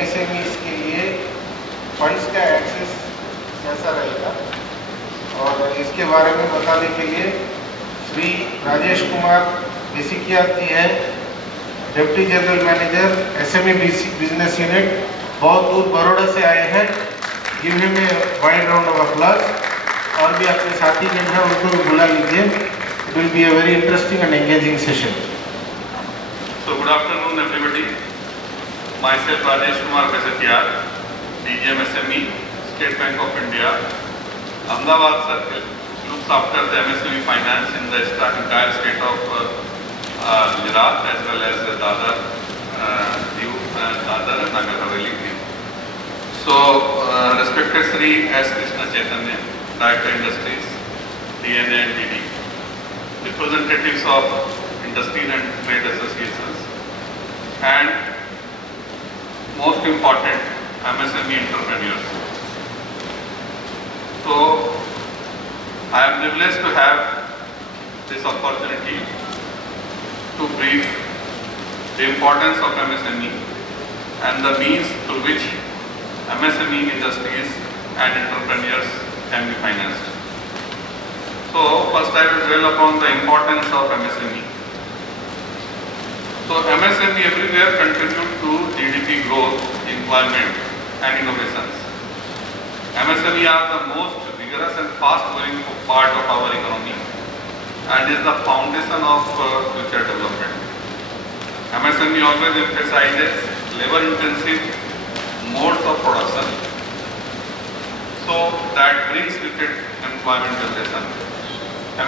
MSMEs के लिए funds का एक्सेस कैसा रहेगा, और इसके बारे में बताने के लिए श्री राजेश कुमार बेसिकिया जी हैं, deputy general manager SME business unit, बहुत दूर बड़ौदा से आए हैं। Give him a wide round of applause. और भी अपने साथी जो हैं उनको भी बुला लीजिए। It will be a very interesting and engaging session. So good afternoon everybody. Myself Rajesh Kumar Besatia, DG MSME, State Bank of India, Ahmedabad Circle, looks after the MSME finance in the entire state of Gujarat as well as Dadar, Diu, Dadar and Nagar Haveli. So respected Sri S. Krishna Chaitanya, Director Industries, DNA and DD, representatives of industries and trade associations, and most important, MSME entrepreneurs. So I am privileged to have this opportunity to brief the importance of MSME and the means through which MSME industries and entrepreneurs can be financed. So first I will dwell upon the importance of MSME. So MSME everywhere contribute to GDP growth, employment and innovations. MSME are the most vigorous and fast growing part of our economy and is the foundation of future development. MSME always emphasizes labor intensive modes of production, so that brings with it employment generation.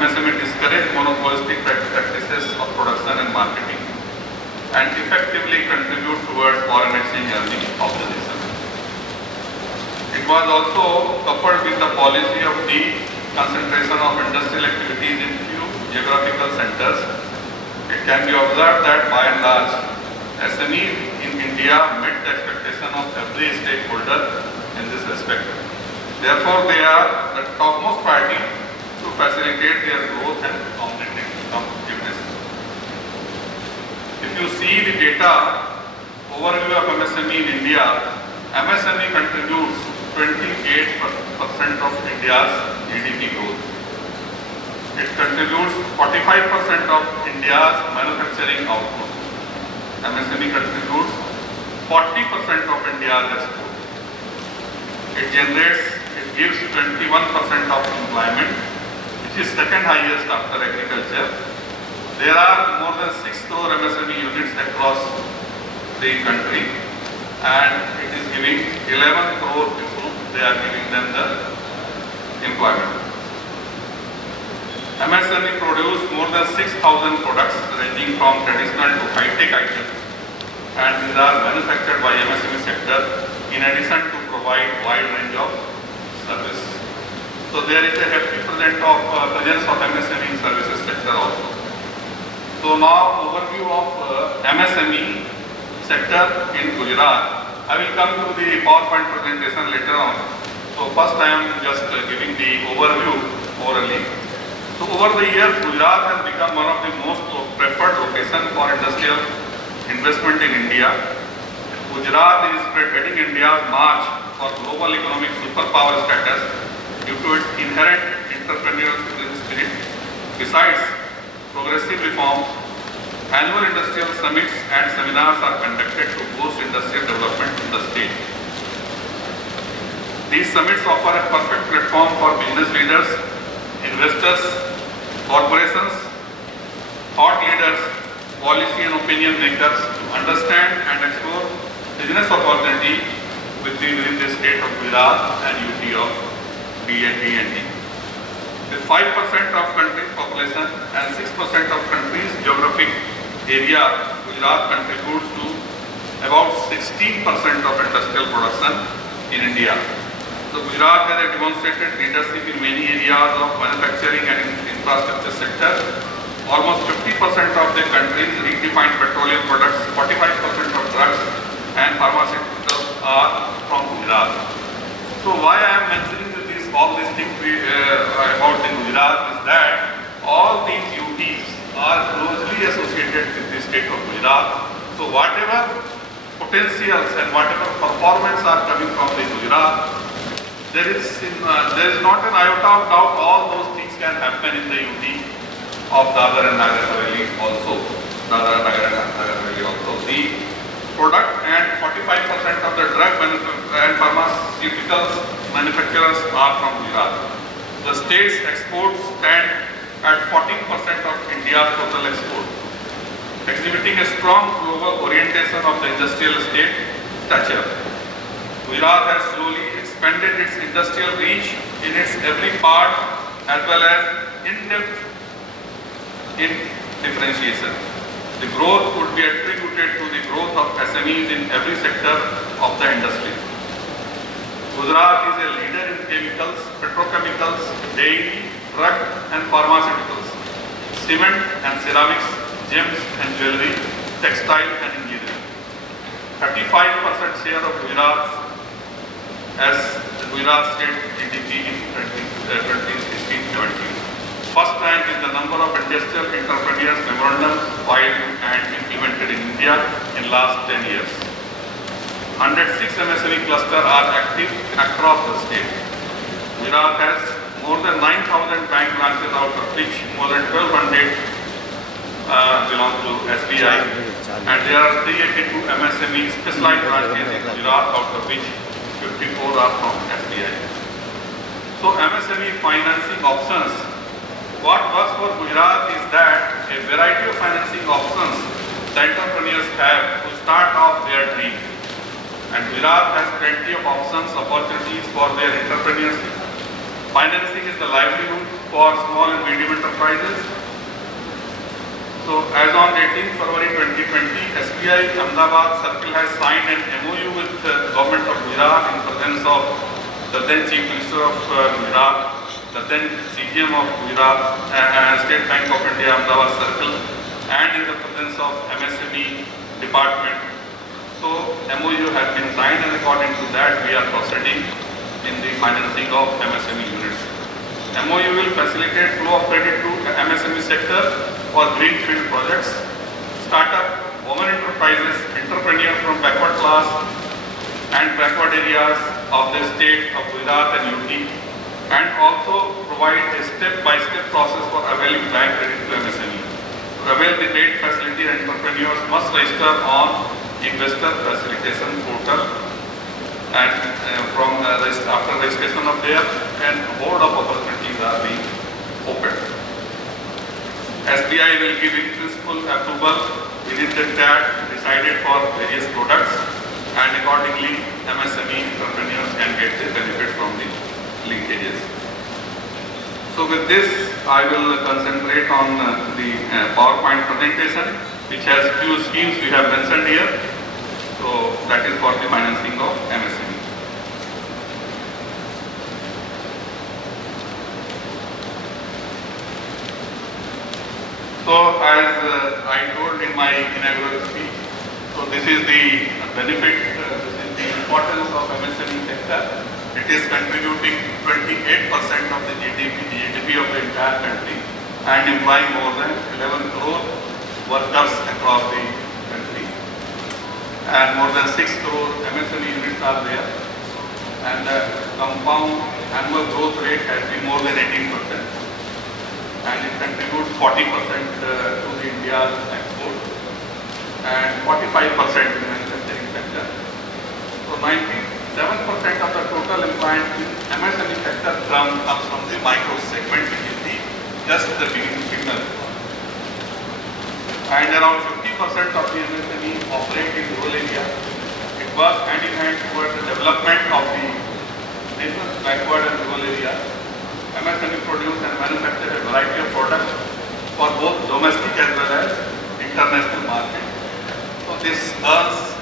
MSME discourage monopolistic practices of production and marketing and effectively contribute towards foreign exchange earning of the nation. It was also coupled with the policy of the concentration of industrial activities in few geographical centers. It can be observed that by and large, SME in India met the expectation of every stakeholder in this respect. Therefore, they are the topmost priority to facilitate their growth and competitiveness. If you see the data overview of MSME in India, MSME contributes 28% of India's GDP growth. It contributes 45% of India's manufacturing output. MSME contributes 40% of India's export. It gives 21% of employment, which is second highest after agriculture. There are more than 6 crore MSME units across the country, and it is giving 11 crore people, they are giving them the employment. MSME produce more than 6,000 products ranging from traditional to high-tech items, and these are manufactured by MSME sector in addition to provide wide range of service. So there is a hefty presence of MSME in services sector also. So now overview of MSME sector in Gujarat. I will come to the PowerPoint presentation later on. So first I am just giving the overview orally. So over the years, Gujarat has become one of the most preferred locations for industrial investment in India. Gujarat is spearheading India's march for global economic superpower status due to its inherent entrepreneurial spirit. Besides, progressive reforms, annual industrial summits and seminars are conducted to boost industrial development in the state. These summits offer a perfect platform for business leaders, investors, corporations, thought leaders, policy and opinion makers to understand and explore business opportunity within the state of Gujarat and UT of D&D. With 5% of country's population and 6% of country's geographic area, Gujarat contributes to about 16% of industrial production in India. So Gujarat has demonstrated leadership in many areas of manufacturing and infrastructure sector. Almost 50% of the country's redefined petroleum products, 45% of drugs and pharmaceuticals are from Gujarat. So why I am mentioning all these things about the Gujarat is that all these UTs are closely associated with the state of Gujarat. So whatever potentials and whatever performance are coming from the Gujarat, there is not an iota of doubt all those things can happen in the UT of Dadar and Nagar Haveli also. Dadar, Nagar and Nagar Haveli also. The product and 45% of the drug and pharmaceuticals manufacturers are from Gujarat. The state's exports stand at 14% of India's total export, exhibiting a strong global orientation of the industrial state stature. Gujarat has slowly expanded its industrial reach in its every part as well as in-depth in differentiation. The growth would be attributed to the growth of SMEs in every sector of the industry. Gujarat is a leader in chemicals, petrochemicals, dairy, drug and pharmaceuticals, cement and ceramics, gems and jewelry, textile and engineering. 35% share of Gujarat as the Gujarat state GDP in 2016-17. First rank in the number of industrial entrepreneurs memorandums filed and implemented in India in last 10 years. 106 MSME clusters are active across the state. Gujarat has more than 9,000 bank branches, out of which more than 1,200 belong to SBI, and there are 382 MSME specialized branches in Gujarat, out of which 54 are from SBI. So MSME financing options. What works for Gujarat is that a variety of financing options the entrepreneurs have to start off their dream. And Gujarat has plenty of options, opportunities for their entrepreneurs. Financing is the livelihood for small and medium enterprises. So as on 18 February 2020, SBI Ahmedabad Circle has signed an MOU with the Government of Gujarat in presence of the then Chief Minister of Gujarat, the then CGM of Gujarat, State Bank of India Ahmedabad Circle, and in the presence of MSME Department. So MOU has been signed, and according to that we are proceeding in the financing of MSME units. MOU will facilitate flow of credit to MSME sector for greenfield projects, startup, women enterprises, entrepreneurs from backward class and backward areas of the state of Gujarat and UT, and also provide a step-by-step process for availing bank credit to MSME. To avail the credit facility, entrepreneurs must register on Investor Facilitation Portal, and after registration of there, and board of opportunities are being opened. SBI will give in principle approval within the TAT decided for various products, and accordingly MSME entrepreneurs can get the benefit from the linkages. So with this, I will concentrate on the PowerPoint presentation, which has few schemes we have mentioned here. So that is for the financing of MSME. So as I told in my inaugural speech, so this is the benefit, this is the importance of MSME sector. It is contributing 28% of the GDP of the entire country and employing more than 11 crore workers across the country. And more than 6 crore MSME units are there. And the compound annual growth rate has been more than 18%. And it contributes 40% to the India's export and 45% in the manufacturing sector. So 97% of the total employment in MSME sector comes from the micro segment, which is just the beginning. And around 50% of the MSME operate in rural area. It works hand in hand towards the development of the nation's backward and rural area. MSME produce and manufacture a variety of products for both domestic as well as international market. So this earns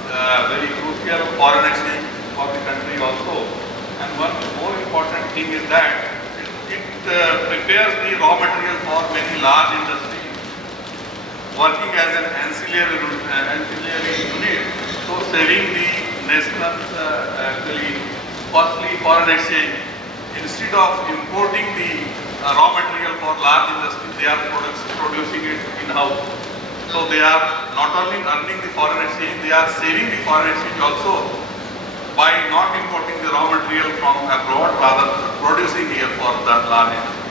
very crucial foreign exchange for the country also. And one more important thing is that it prepares the raw material for many large industries working as an ancillary unit, so saving the nation's actually costly foreign exchange. Instead of importing the raw material for large industries, they are producing it in-house. So they are not only earning the foreign exchange, they are saving the foreign exchange also by not importing the raw material from abroad, rather producing here for the large industry.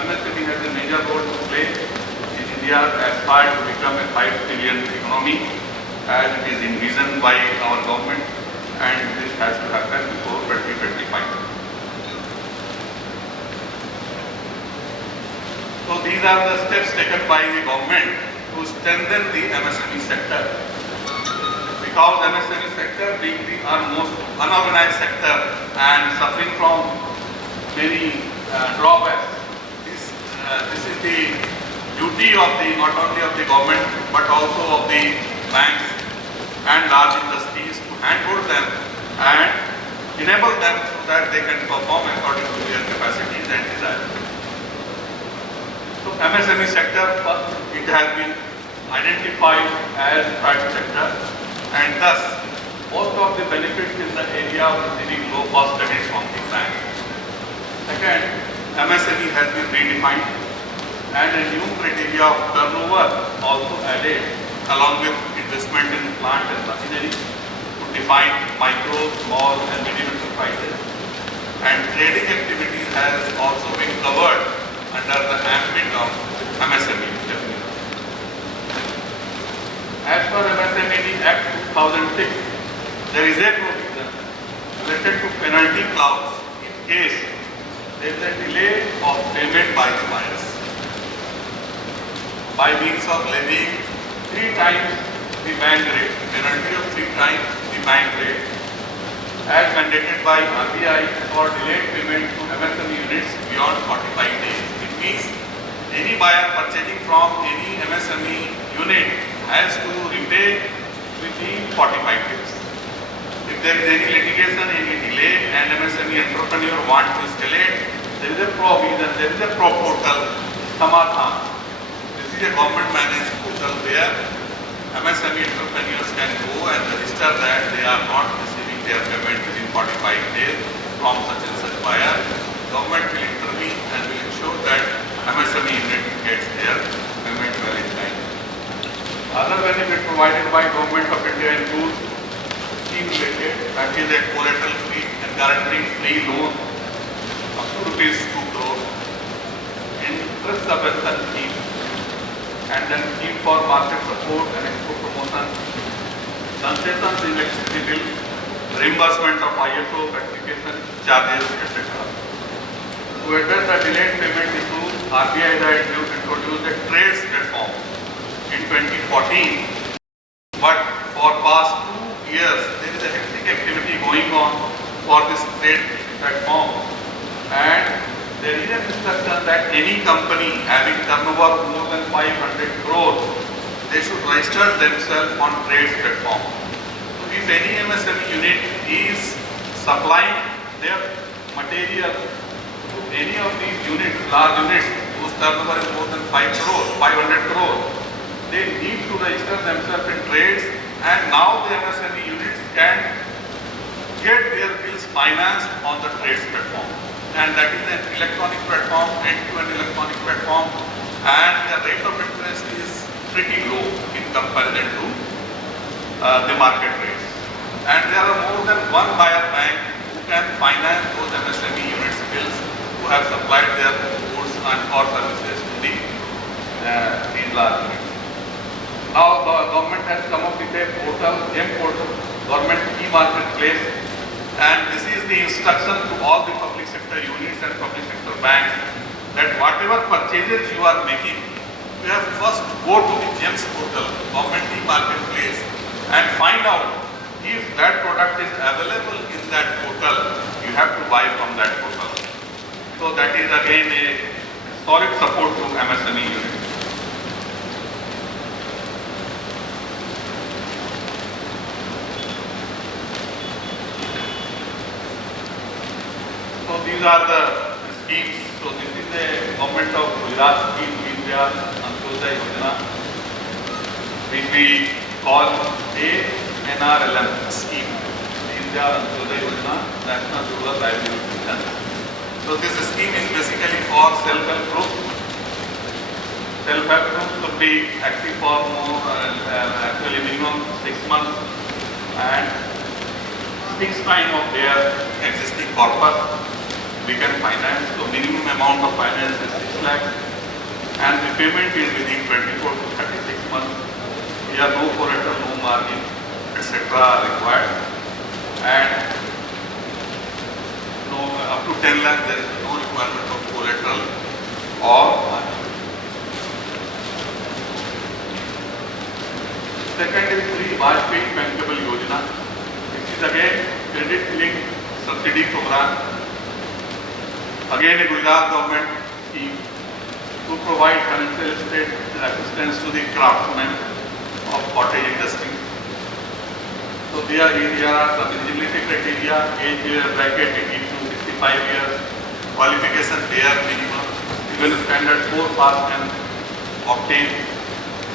MSME has a major role to play in India aspired to become a 5 trillion economy as it is envisioned by our government, and this has to happen before 2025. So these are the steps taken by the government to strengthen the MSME sector. Because MSME sector being the most unorganized sector and suffering from many drawbacks, this is the duty of the not only of the government but also of the banks and large industries to handhold them and enable them so that they can perform according to their capacities and desires. So MSME sector, first it has been identified as private sector, and thus most of the benefits in the area of receiving low cost credit from the bank. Second, MSME has been redefined and a new criteria of turnover also added along with investment in plant and machinery to define micro, small and medium enterprises, and trading activities has also been covered under the ambit of MSME definition. As per MSME Act 2006, there is a provision related to penalty clause in case there is a delay of payment by the buyers by means of levying 3 times the bank rate, penalty of 3 times the bank rate, as mandated by RBI for delayed payment to MSME units beyond 45 days. It means any buyer purchasing from any MSME unit has to repay within 45 days. If there is any litigation, any delay, and MSME entrepreneur wants to escalate, there is a provision, there is a portal, Samadhan. This is a government managed portal where MSME entrepreneurs can go and register that they are not receiving their payment within 45 days from such and such buyer. Government will intervene and will ensure that MSME unit gets their payment well in time. Other benefit provided by Government of India includes scheme related, that is a collateral free and guarantee free loan up to rupees 2 crore, interest subvention scheme, and then scheme for market support and export promotion, concessions in electricity bill, reimbursement of ISO certification charges, etc. To address the delayed payment issue, RBI has introduced a trades platform in 2014, but for past 2 years there is a hectic activity going on for this trade platform, and there is an instruction that any company having turnover more than 500 crores, they should register themselves on trades platform. So if any MSME unit is supplying their material to any of these units, large units whose turnover is more than 500 crores, they need to register themselves in trades, and now the MSME units can get their bills financed on the trades platform. And that is an electronic platform, end-to-end electronic platform, and the rate of interest is pretty low in comparison to the market rates. And there are more than one buyer bank who can finance those MSME units bills who have supplied their goods and or services to these large units. Now the government has come up with a portal, GEM portal, Government E-Marketplace, and this is the instruction to all the public sector units and public sector banks that whatever purchases you are making, you have first go to the GEMS portal, Government E-Marketplace, and find out if that product is available in that portal, you have to buy from that portal. So that is again a solid support to MSME units. So these are the schemes. So this is the government of Gujarat scheme, Deen Dayal Antyodaya Yojana, which we call NRLM scheme, Deen Dayal Antyodaya Yojana, National Rural Livelihood Mission. So this scheme is basically for self-help group Self-help groups will be active for more, actually minimum 6 months and 6 times of their existing corpus we can finance. So minimum amount of finance is 6 lakhs and repayment is within 24 to 36 months. Here no collateral, no margin, etc. are required, and no up to 10 lakh there is no requirement of collateral or margin. Second is the Vajpayee Bankable Yojana. This is again credit linked subsidy program. Again a Gujarat government scheme to provide financial assistance to the craftsmen of cottage industry. So here are some eligibility criteria: age bracket 18 to 65 years, qualification bare minimum, even standard 4 pass can obtain.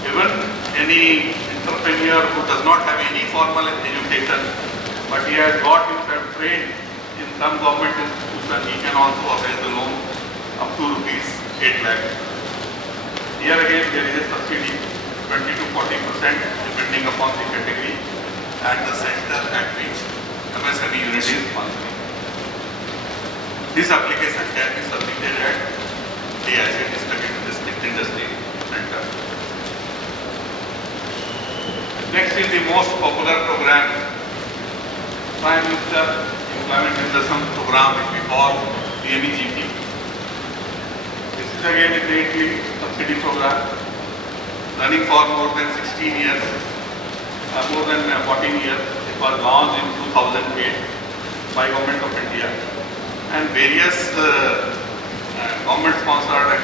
Even any entrepreneur who does not have any formal education, but he has got himself trained in some government institution, he can also avail the loan up to rupees 8 lakh. Here again there is a subsidy 20 to 40% depending upon the category and the center at which MSME unit is functioning. This application can be submitted at DIC District Industry Center. Next is the most popular program, Prime Minister Employment Insertion Program, which we call PMEGP. This is again a greatly subsidy program running for more than 16 years, more than 14 years. It was launched in 2008 by Government of India, and various government-sponsored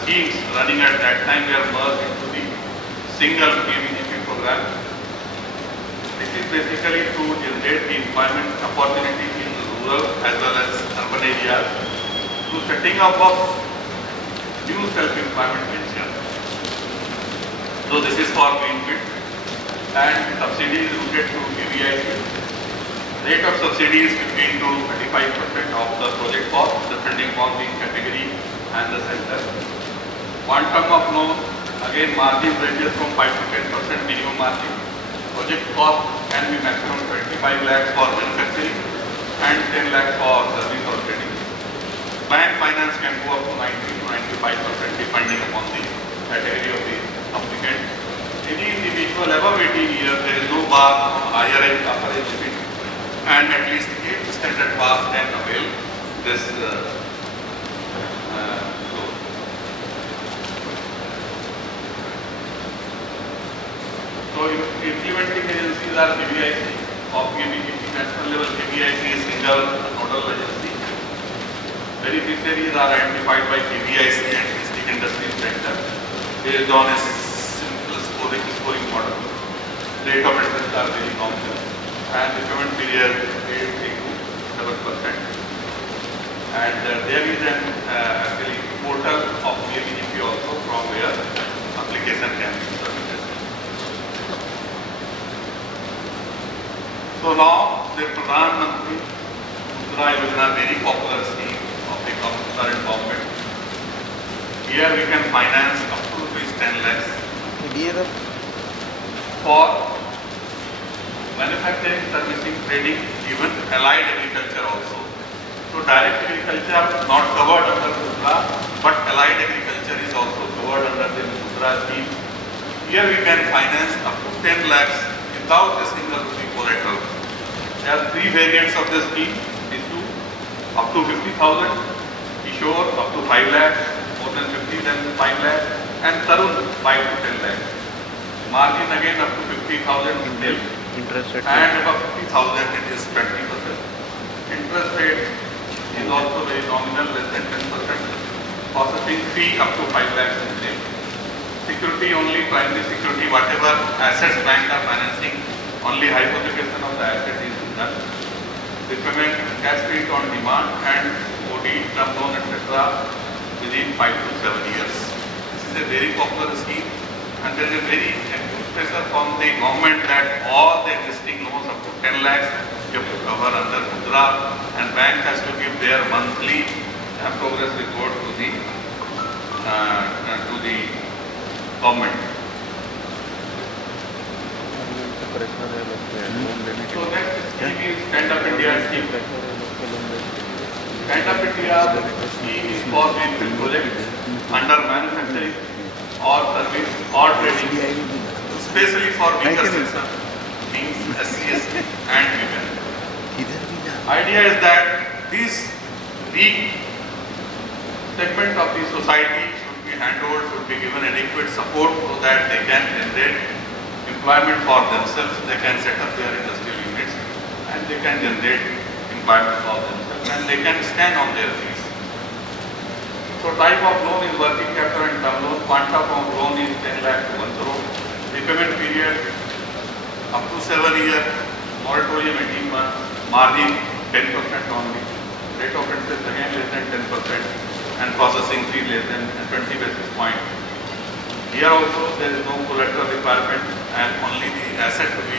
schemes running at that time were merged into the single PMEGP program. This is basically to generate the employment opportunity in rural as well as urban areas through setting up of new self-employment ventures. So this is for greenfield, and subsidy is routed to KVIC. Rate of subsidy is 15 to 35% of the project cost depending upon the category and the center. Quantum of loan, again margin ranges from 5 to 10% minimum margin. Project cost can be maximum 25 lakhs for manufacturing and 10 lakhs for service or trading. Bank finance can go up to 90 to 95% depending upon the category of the applicant. Any individual above 18 years, there is no bar on higher age, upper age limit, and at least 8 standard pass can avail this loan. So implementing agencies are KVIC of PMEGP national level. KVIC is single nodal agency. Beneficiaries are identified by KVIC and District Industry Center based on a simple scoring model. Rate of interest are very nominal and the payment period is 3 to 7%. And there is an actually portal of PMEGP also from where application can be submitted. So now the Pradhan Mantri Mudra Yojana, very popular scheme of the current government. Here we can finance up to rupees 10 lakhs for manufacturing, servicing, trading, even allied agriculture also. So direct agriculture not covered under Mudra, but allied agriculture is also covered under the Mudra scheme. Here we can finance up to 10 lakhs without a single rupee collateral. There are 3 variants of the scheme: issue up to 50,000, Kishore up to 5 lakhs, more than 50 then 5 lakhs, and Tarun 5 to 10 lakhs. Margin again up to 50,000 nil, and above 50,000 it is 20%. Interest rate is also very nominal, less than 10%. Processing fee up to 5 lakhs nil. Security only, primary security, whatever assets bank are financing, only hypothecation of the asset is done. Repayment cash credit on demand and OD, term loan, etc. within 5 to 7 years. This is a very popular scheme, and there is a very active pressure from the government that all the existing loans up to 10 lakhs you have to cover under Mudra, and bank has to give their monthly progress report to the government. So next scheme is Stand Up India scheme. Stand Up India scheme is for greenfield project under manufacturing or service or trading, especially for weaker section, means SC/ST and women. Idea is that this weak segment of the society should be handled, should be given adequate support so that they can generate employment for themselves, they can set up their industrial units and they can generate employment for themselves and they can stand on their feet. So type of loan is working capital and term loan. Quantum of loan is 10 lakh to 1 crore. Repayment period up to 7 years. Moratorium 18 months. Margin 10% only. Rate of interest again less than 10% and processing fee less than 20 basis point. Here also there is no collateral requirement and only the asset to be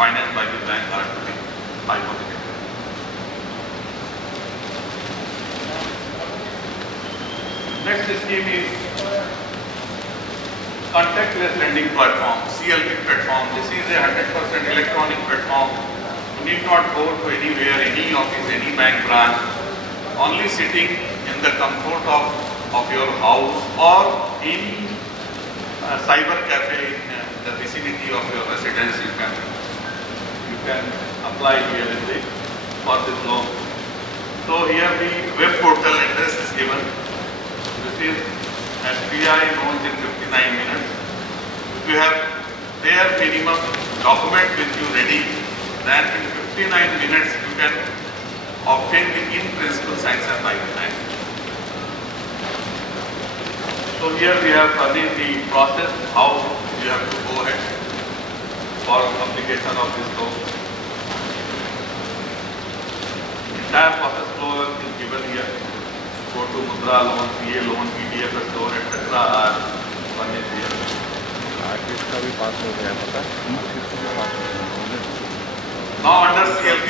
financed by the bank are to be hypothecated. Next scheme is contactless lending platform, CLP platform. This is a 100% electronic platform. You need not go to anywhere, any office, any bank branch. Only sitting in the comfort of your house or in a cyber cafe in the vicinity of your residence, you can apply here for this loan. So here the web portal address is given. This is SBI loans in 59 minutes. If you have their minimum document with you ready, then in 59 minutes you can obtain the in-principle sanction by the bank. So here we have furnished the process how you have to go ahead for application of this loan. Entire process flow is given here. Go to Mudra loan, PA loan, PDFS loan, etc. are furnished here. Now under CLP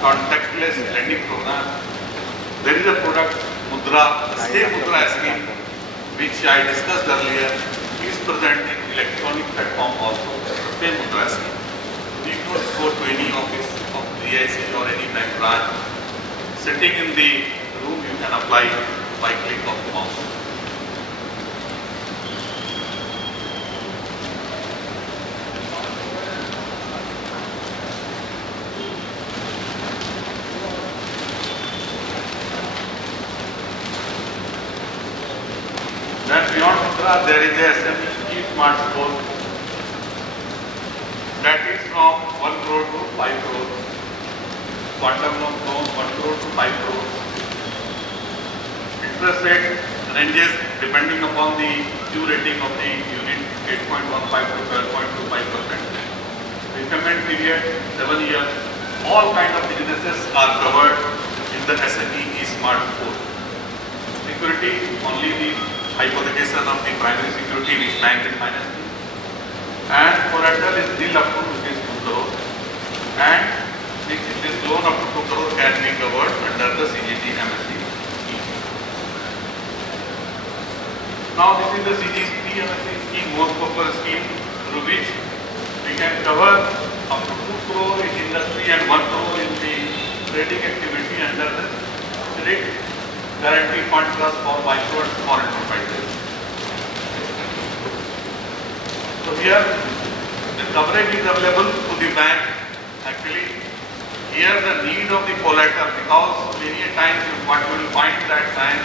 contactless lending program, there is a product Mudra, the Stay Mudra scheme, which I discussed earlier, is present in electronic platform also. Stay Mudra scheme. You need not go to any office of DIC or any bank branch. Sitting in the room, you can apply by click of the mouse. Then beyond Mudra, there is a SME Smart Score that is from 1 crore to 5 crore. Quantum loan from 1 crore to 5 crore. Interest rate ranges depending upon the due rating of the unit 8.15 to 12.25%. Repayment period 7 years. All kind of businesses are covered in the SME Smart Score. Security, only the hypothecation of the primary security which bank is financing. And collateral is nil up to rupees 2 crore. And this loan up to 2 crore can be covered under the CGT MSC. Now this is the CGT MSC scheme, most popular scheme through which we can cover up to 2 crore in industry and 1 crore in the trading activity under the State Guarantee Fund Trust for micro and small enterprises. So here the coverage is available to the bank. Actually, here the need of the collateral, because many times what you will find that bank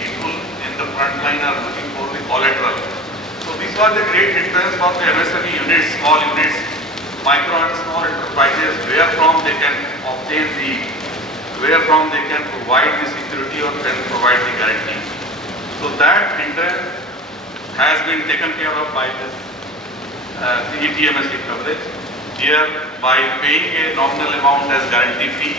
people in the front line are looking for the collateral. So this was a great interest for the MSME units, small units, micro and small enterprises, where from they can obtain wherefrom they can provide the security or can provide the guarantee. So that interest has been taken care of by this CGT MSC coverage. Here, by paying a nominal amount as guarantee fee,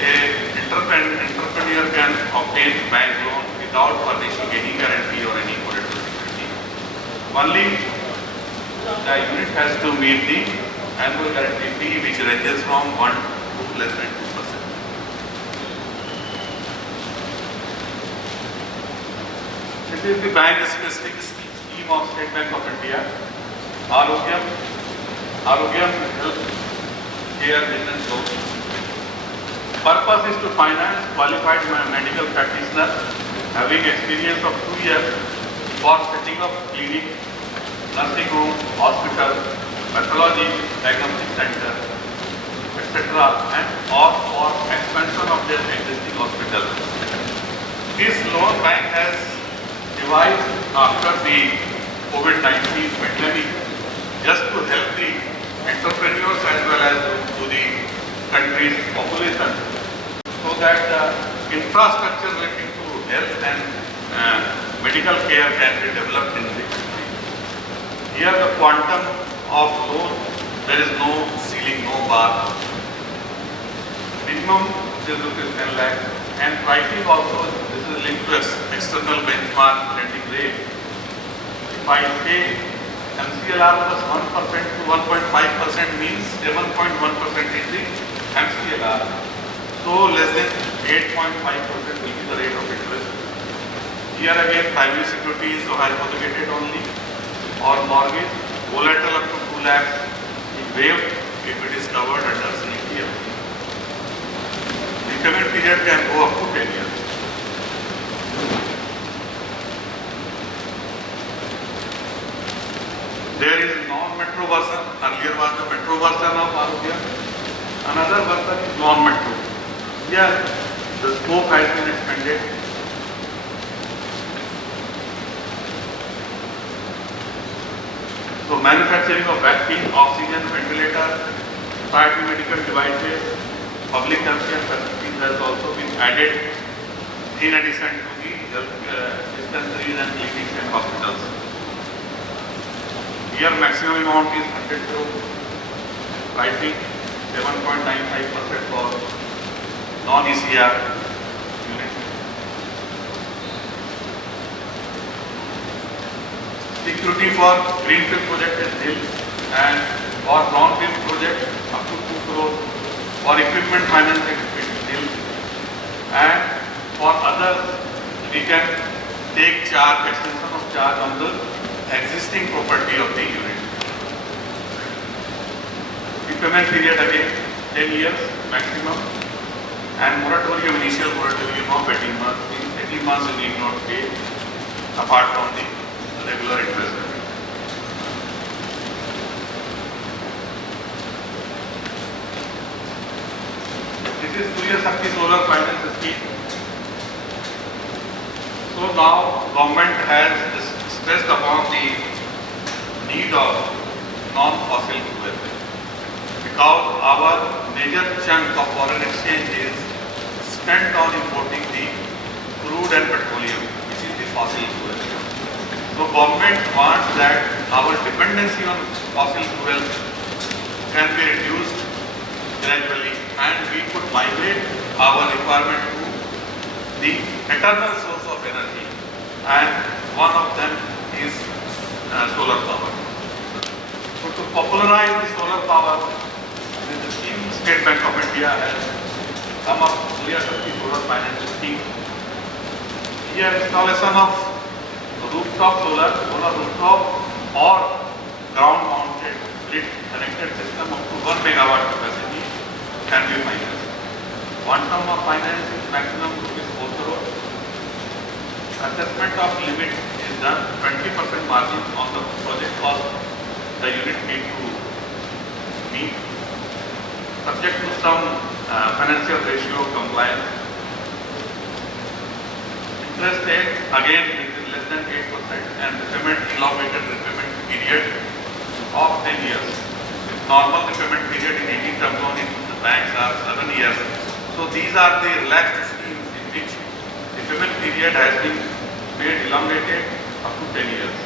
an entrepreneur can obtain bank loan without furnishing any guarantee or any collateral security. Only the unit has to meet the annual guarantee fee, which ranges from 1 to less than 2%. This is the bank specific scheme. scheme of State Bank of India, Arogyam Health Care Business Loan. Purpose is to finance qualified medical practitioners having experience of 2 years for setting up clinic, nursing home, hospital, pathology, diagnostic center, etc. and or for expansion of their existing hospital. This loan bank has devised after the COVID-19 pandemic just to help the entrepreneurs as well as to the country's population so that the infrastructure relating to health and medical care can be developed in the country. Here the quantum of loan, there is no ceiling, no bar. Minimum is ₹10 lakh and pricing also, this is linked to external benchmark lending rate. If I say MCLR plus 1% to 1.5% means 7.1% is the MCLR. So less than 8.5% will be the rate of interest. Here again primary security is hypothecated only or mortgage, collateral up to 2 lakhs is waived if it is covered under CPF. Repayment period can go up to 10 years. There is non-metro version, earlier was the metro version of Arogyam, another version is non-metro. Here the scope has been expanded. So manufacturing of vaccine, oxygen, ventilator, priority medical devices, public healthcare facilities has also been added in addition to the health dispensaries and clinics and hospitals. Here maximum amount is 100 crore, pricing 7.95% for non-ECR unit. Security for greenfield project is nil and for brownfield project up to 2 crore. For equipment financing it is nil and for others we can take charge, extension of charge on the existing property of the unit. Repayment period again 10 years maximum and moratorium, initial moratorium of 18 months. In 18 months you need not pay apart from the regular interest. This is Surya Shakti Solar Finance Scheme. So now government has stressed upon the need of non-fossil fuel because our major chunk of foreign exchange is spent on importing the crude and petroleum, which is the fossil fuel. So government wants that our dependency on fossil fuel can be reduced gradually and we could migrate our requirement to the eternal source of energy, and one of them is solar power. So to popularize the solar power, the scheme State Bank of India has come up with Surya Shakti Solar Finance Scheme. Here installation of rooftop solar rooftop or ground mounted grid connected system up to 1 megawatt capacity can be financed. Quantum of finance is maximum ₹4 crore. Assessment of limit is done 20% margin on the project cost the unit need to meet, subject to some financial ratio compliance. Interest rate again it is less than 8% and elongated repayment period of 10 years. With normal repayment period in 18 term loan in the banks are 7 years. So these are the relaxed schemes in which repayment period has been made elongated up to 10 years.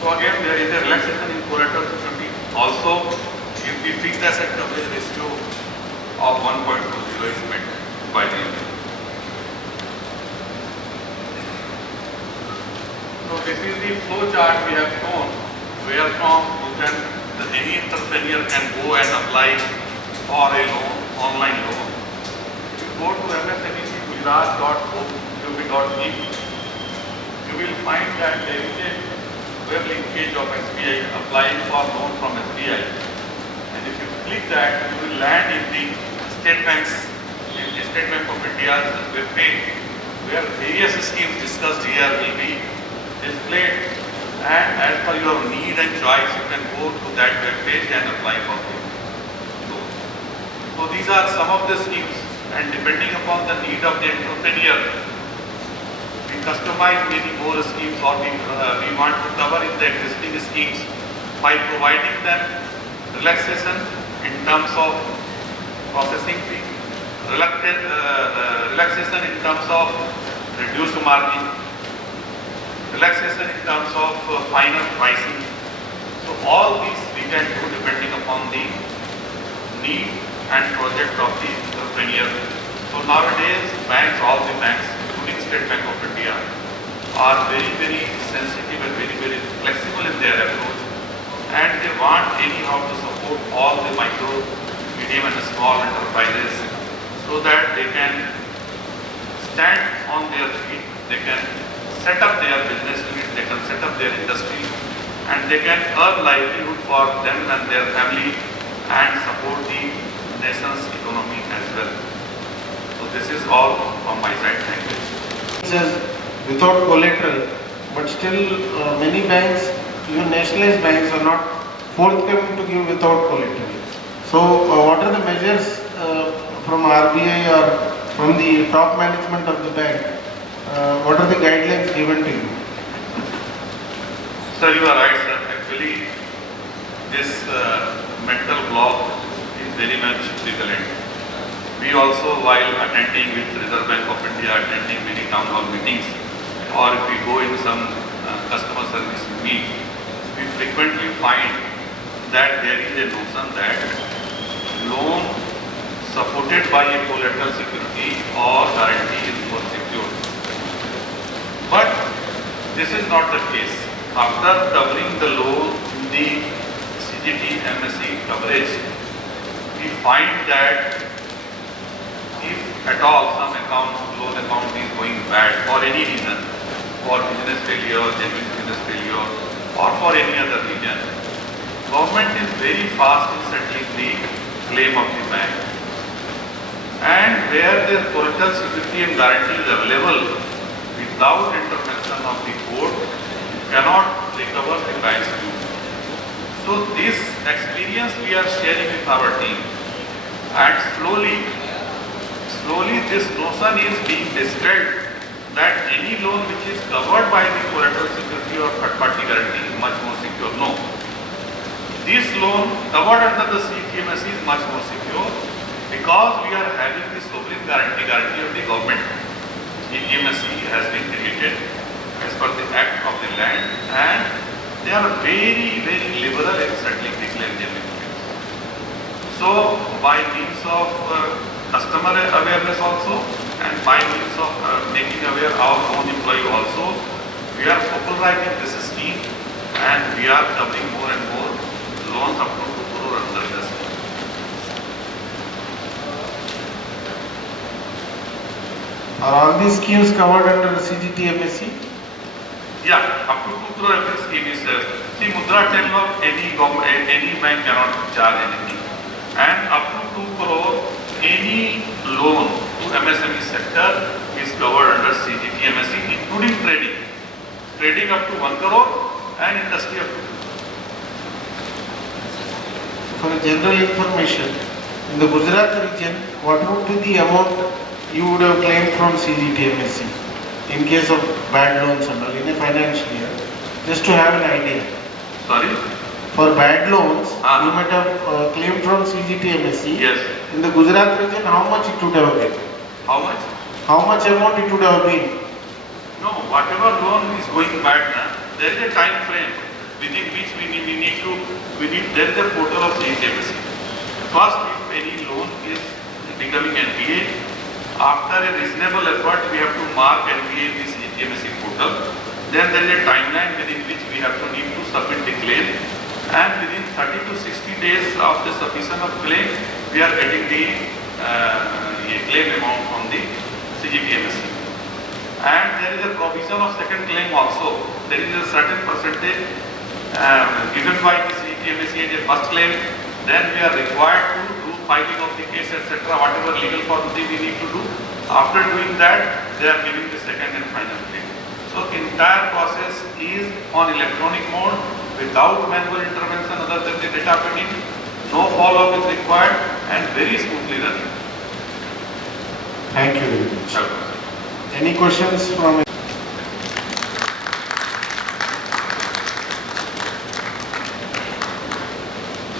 So again there is a relaxation in collateral security. Also if the fixed asset coverage ratio of 1.20 is met by the unit. So this is the flow chart we have shown where from you can any entrepreneur can go and apply for a loan, online loan. If you go to MSMEs Gujarat.gov.in, find that there is a web linkage of SBI applying for loan from SBI. And if you click that, you will land in the State Bank of India's web page, where various schemes discussed here will be displayed, and as per your need and choice, you can go to that web page and apply for it. So these are some of the schemes, and depending upon the need of the entrepreneur, we customize many more schemes, or we want to cover in the existing schemes by providing them relaxation in terms of processing fee, relaxation in terms of reduced margin, relaxation in terms of final pricing. So all these we can do depending upon the need and project of the entrepreneur. So nowadays banks, all the banks, including State Bank of India, are very, very sensitive and very, very flexible in their approach, and they want anyhow to support all the micro, medium and small enterprises so that they can stand on their feet, they can set up their business unit, they can set up their industry, and they can earn livelihood for them and their family and support the nation's economy as well. So this is all from my side. Thank you. It says without collateral, but still many banks, even nationalized banks, are not forthcoming to give without collateral. So what are the measures from RBI or from the top management of the bank? What are the guidelines given to you? Sir, you are right, sir. Actually, this mental block is very much prevalent. We also, while attending with Reserve Bank of India, attending many town hall meetings, or if we go in some customer service meet, we frequently find that there is a notion that loan supported by a collateral security or guarantee is more secure. But this is not the case. After covering the loan in the CGT MSE coverage, we find that if at all some loan account is going bad for any reason, for business failure, genuine business failure, or for any other reason, government is very fast in settling the claim of the bank. And where the collateral security and guarantee is available, without intervention of the court, cannot recover the bank's due. So this experience we are sharing with our team, and slowly this notion is being dispelled that any loan which is covered by the collateral security or third party guarantee is much more secure. No. This loan covered under the CGTMSE is much more secure because we are having the sovereign guarantee of the government. CGTMSE has been created as per the Act of the Land, and they are very, very liberal in settling the claim. So by means of customer awareness also, and by means of making aware our own employee also, we are popularizing this scheme, and we are covering more and more loans up to 2 crore under this. Are all these schemes covered under the CGT MSE? Yeah, up to 2 crore every scheme is there. See, Mudra 10 law, any bank cannot charge anything, and up to 2 crore any loan to MSME sector is covered under CGT MSE, including trading. Trading up to 1 crore and industry up to 2 crore. For general information, in the Gujarat region, what would be the amount you would have claimed from CGT MSE in case of bad loans and all in a financial year? Just to have an idea. Sorry? For bad loans, you might have claimed from CGT MSE. Yes. In the Gujarat region, how much it would have been? How much? How much amount it would have been? No, whatever loan is going bad, there is a time frame within which there is a portal of CGTMSE. First, if any loan is becoming NPA, after a reasonable effort, we have to mark NPA in the CGTMSE portal. Then there is a timeline within which we need to submit the claim, and within 30 to 60 days of the submission of claim, we are getting the claim amount from the CGTMSE. And there is a provision of second claim also. There is a certain percentage given by the CTMSE as a first claim. Then we are required to do filing of the case, etc. Whatever legal formality we need to do. After doing that, they are giving the second and final claim. So entire process is on electronic mode without manual intervention other than the data feeding. No follow-up is required and very smoothly running. Thank you very much. Any questions from